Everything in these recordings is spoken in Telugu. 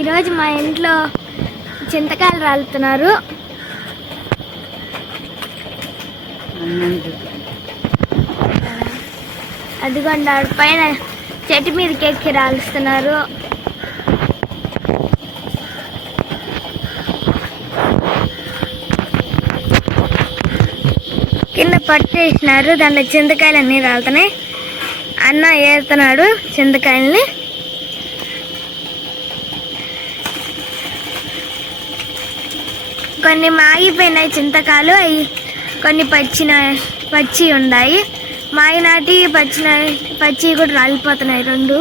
ఈరోజు మా ఇంట్లో చింతకాయలు రాలుతున్నారు. అదిగోండి ఆడ పైన చెట్టు మీదకి ఎక్కి రాలుస్తున్నారు. కింద పట్టేసినారు, దాంట్లో చింతకాయలు అన్నీ రాలుతున్నాయి. అన్న ఏరుతున్నాడు చింతకాయల్ని. కొన్ని మాగిపోయినాయి చింతకాయలు, అవి కొన్ని పచ్చి ఉన్నాయి. మాగినాటి పచ్చి కూడా రాలిపోతున్నాయి రెండు.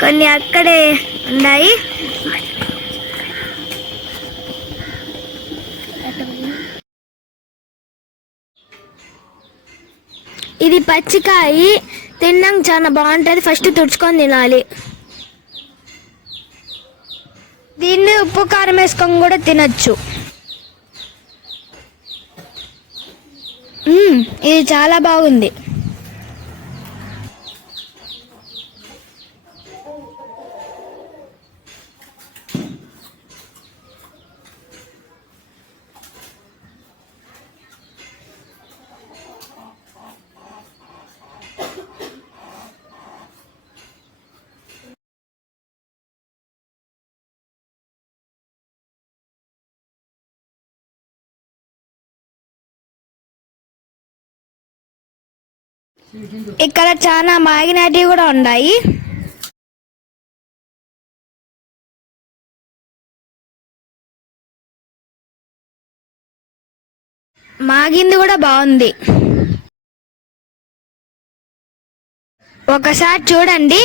కొన్ని అక్కడే ఉన్నాయి. ఇది పచ్చికాయ, తినడం చాలా బాగుంటుంది. ఫస్ట్ తుడుచుకొని తినాలి. దీన్ని ఉప్పు కారం వేసుకొని కూడా తినచ్చు. ఇది చాలా బాగుంది. ఇక్కడ చాలా మాగినవి కూడా ఉన్నాయి. మాగింది కూడా బాగుంది. ఒకసారి చూడండి.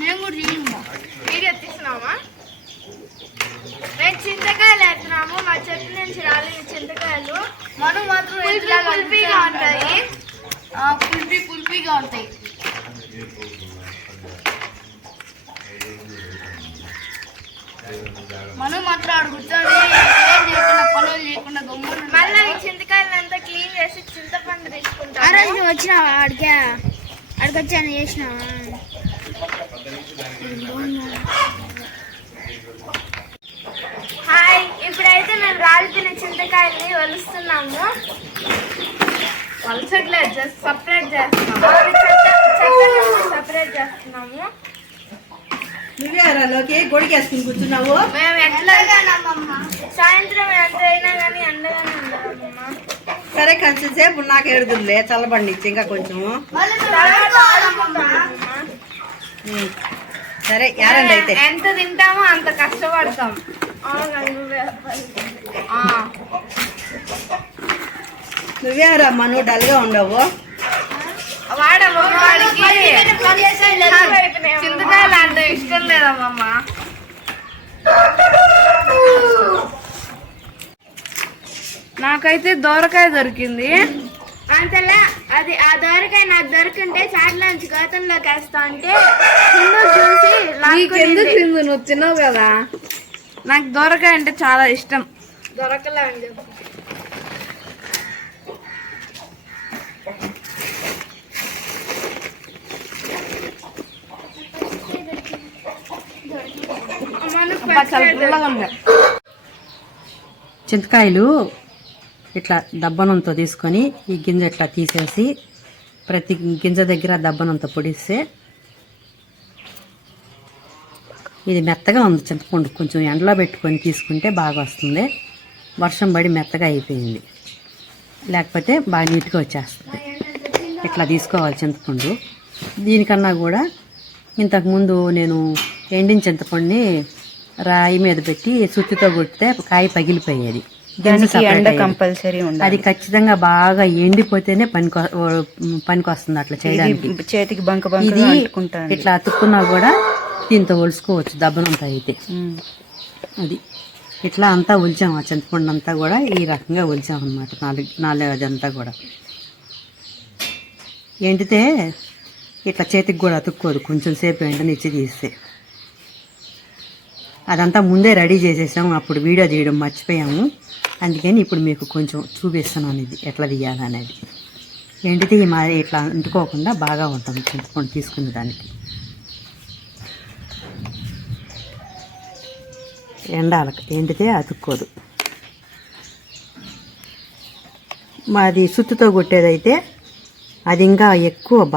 మేము వీడియో తీస్తున్నామా? మేము చింతకాయలు వేస్తున్నాము. మా చెట్టు నుంచి రాలిన చింతకాయలు మనం మాత్రం పుల్పీగా ఉంటాయి. పుల్పీగా ఉంటాయి. మనం మాత్రం ఆడు కూర్చొని ఏం చేయకుండా పనులు చేయకుండా గమ్మున మళ్ళీ ఈ చింతకాయలు అంతా క్లీన్ చేసి చింతపండు తెచ్చుకుంటాం. ఆ రోజు వచ్చినావా? అడిగొచ్చాను చేసినావా? హాయ్, ఇప్పుడైతే మేము రాలిపోయిన చింతకాయల్ని వలుస్తున్నాము. వలసట్లేదు, జస్ట్ సపరేట్ చేస్తున్నాము. నువ్వేరాలోకి గొడికేసుకుని కూర్చున్నావు. మేము ఎట్లా సాయంత్రం ఎంత అయినా కానీ ఎండగానే ఉండాలమ్మా. సరే, కొంచెం సేపు నాకు ఎడుదులే, చల్లబండిచ్చి ఇంకా కొంచెము. సరే, యారండి అయితే ఎంత తింటామో అంత కష్టపడతాం. నువ్వేరమ్మా, నువ్వు డల్గా ఉండవు. వాడికి చింతకాయలు అంటే ఇష్టం లేదమ్మా. నాకైతే దోరకాయ దొరికింది. అంతలా అది ఆ దోరకాయ నాకు దొరికింటే చాట్లోంచి గౌతంలోకి వేస్తా అంటే చూసి నువ్వు తిన్నావు కదా. నాకు దోరకాయ అంటే చాలా ఇష్టం. దొరకలే అని చెప్పి చింతకాయలు ఇట్లా దబ్బనంతో తీసుకొని ఈ గింజ ఇట్లా తీసేసి ప్రతి గింజ దగ్గర దబ్బనంతో పొడిస్తే ఇది మెత్తగా ఉంది. చింతపండు కొంచెం ఎండలో పెట్టుకొని తీసుకుంటే బాగా వస్తుంది. వర్షం పడి మెత్తగా అయిపోయింది, లేకపోతే బాగా నీట్గా వచ్చేస్తుంది. ఇట్లా తీసుకోవాలి చింతపండు. దీనికన్నా కూడా ఇంతకుముందు నేను ఎండిన చింతపండుని రాయి మీద పెట్టి సుత్తితో కొడితే కాయ పగిలిపోయేది. గింజ separate ఎండ అయ్యేది. కంపల్సరీ ఉండాలి. అది ఖచ్చితంగా బాగా ఎండిపోతేనే పనికి వస్తుంది అట్లా చేయడానికి. చేతికి బంక ఇది అంటుకుంటాను. ఇట్లా అతుక్కున్నా కూడా దీంతో ఒలుసుకోవచ్చు దబ్బనంతా అయితే. అది ఇట్లా అంతా ఒలిచాము, ఆ చింతపండు అంతా కూడా ఈ రకంగా ఒలిచాము అనమాట. నాలుగదంతా కూడా ఎండితే ఇట్లా చేతికి కూడా అతుక్కోదు, కొంచెం సేపు ఎండనిచ్చి తీస్తే. అదంతా ముందే రెడీ చేసేసాము, అప్పుడు వీడియో తీయడం మర్చిపోయాము. అందుకని ఇప్పుడు మీకు కొంచెం చూపిస్తున్నాను ఇది ఎట్లా తీయాలనేది. ఎండితే ఇట్లా అంటుకోకుండా బాగా ఉంటుంది చింతపండు తీసుకునే దానికి. ఎండితే అతుక్కోదు. మాది సుత్తుతో కొట్టేదైతే అది ఇంకా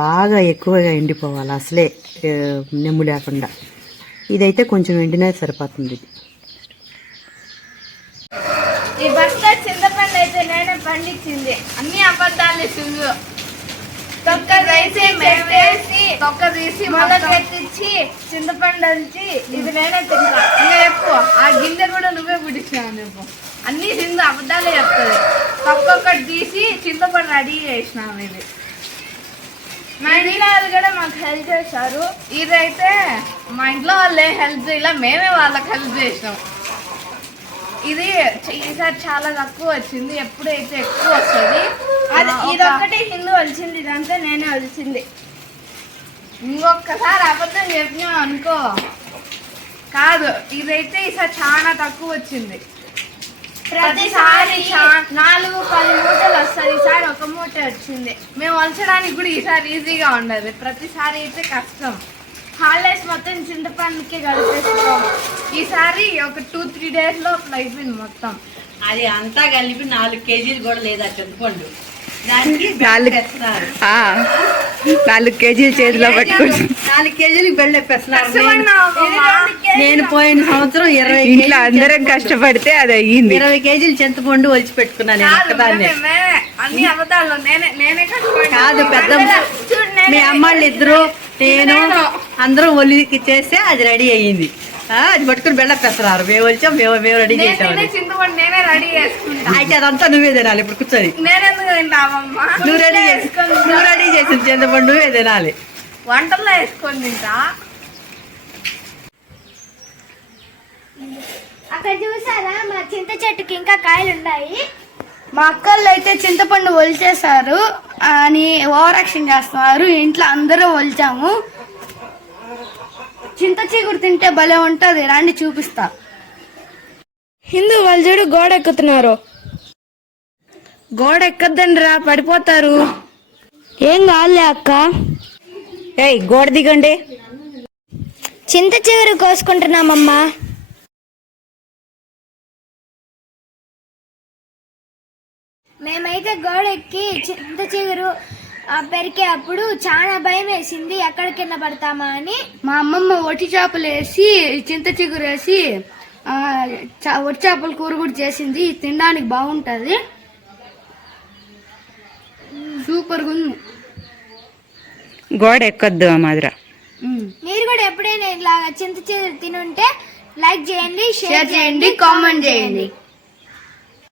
బాగా ఎక్కువగా ఎండిపోవాలి, అసలే నెమ్ము లేకుండా. ఇదైతే కొంచెం ఎండినా సరిపోతుంది. ఈ బస్తా చింతపండు అయితే నేనే పండించింది, అన్ని అబద్ధాలు సింగు. తొక్క తీసి మొదలెత్తించి చింతపండు వచ్చి ఇది నేనే తింటా. ఇంకా ఎక్కువ ఆ గిన్నె కూడా నువ్వే పుట్టించావు నువ్వు. అన్ని సింగు అబద్ధాలే చెప్తుంది. ఒక్కొక్కటి తీసి చింతపండు రెడీ చేసినాము. ఇది మా ఇంట్లో వాళ్ళు కూడా మాకు హెల్ప్ చేశారు. ఇదైతే మా ఇంట్లో వాళ్ళు హెల్ప్ చేయాల, మేమే వాళ్ళకి హెల్ప్ చేసినాం. ఇది ఈసారి చాలా తక్కువ వచ్చింది, ఎప్పుడైతే ఎక్కువ వస్తుంది. ఇదొక్కటి హిందూ వలిచింది, ఇదంతా నేనే వలిచింది. ఇంకొకసారి అబద్ధం చెప్పినాం అనుకో కాదు. ఇదైతే ఈసారి చాలా తక్కువ వచ్చింది. ప్రతిసారి 4-10 మూటలు వస్తుంది, ఈసారి 1 మూట వచ్చింది. మేము వలచడానికి కూడా ఈసారి ఈజీగా ఉండదు, ప్రతిసారి అయితే కష్టం. హాలిడేస్ మొత్తం చింతపండుకి కలిపేస్తాం. ఈసారి ఒక 2-3 days లోపల అయిపోయింది మొత్తం. అది అంతా కలిపి 4 kgs కూడా లేదా చింతపండు. దానికి 4 kgs చేతిలో పట్టుకుంటా 4 kgs బెళ్ళెప్పేస్తున్నారు. నేను పోయిన సంవత్సరం 20 ఇంట్లో అందరం కష్టపడితే అది అయ్యింది. 20 kgs చింతపండు ఒలిచి పెట్టుకున్నాను. అన్ని అబద్ధాలు నేనే కాదు, పెద్ద మీ అమ్మాళ్ళు ఇద్దరు నేను అందరం ఒలికి చేస్తే అది రెడీ అయ్యింది. అది పట్టుకుని బెళ్ళెప్పేస్తున్నారు. మేము వచ్చాం, మేము రెడీ చేసాం. చింతపండు నేనే రెడీ చేసుకుంటా. అయితే అదంతా నువ్వే తినాలి ఇప్పుడు కూర్చొని. నేనెందుకు తింటామమ్మా? నువ్వు రెడీ చేసిన చింతపండు నువ్వే తినాలి. వంటల్లో వేసుకొని తింటా. అక్కడ చూసారా మా చింత చెట్టుకి ఇంకా కాయలు ఉన్నాయి. మా అక్కళ్ళు అయితే చింతపండు ఒలిచేశారు అని ఓవర్ యాక్షన్ చేస్తున్నారు. ఇంట్లో అందరూ ఒలిచాము. చింత చిగురు తింటే భలే ఉంటది, రండి చూపిస్తా. హిందూ వాళ్ళు చూడు గోడ ఎక్కుతున్నారు. గోడ ఎక్కద్దండి రా, పడిపోతారు. ఏం కాదులే అక్క. ఏయ్ గోడ దిగండి. చింత చిగురు కోసుకుంటున్నామమ్మా. మేమైతే గోడ ఎక్కి చింత చిగురు పెరికే అప్పుడు చాలా భయం వేసింది, ఎక్కడ కింద పడతామా అని. మా అమ్మమ్మ ఒట్టి చేపలు వేసి చింత చిగురు వేసి ఒట్టి చేపల కూర కూడా చేసింది. తినడానికి బాగుంటది, సూపర్గా ఉంది. గోడ ఎక్కొద్దు ఆ మాదిర. మీరు కూడా ఎప్పుడైనా ఇలాగా చింత చిగురు తినుంటే లైక్ చేయండి, షేర్ చేయండి, కామెంట్ చేయండి.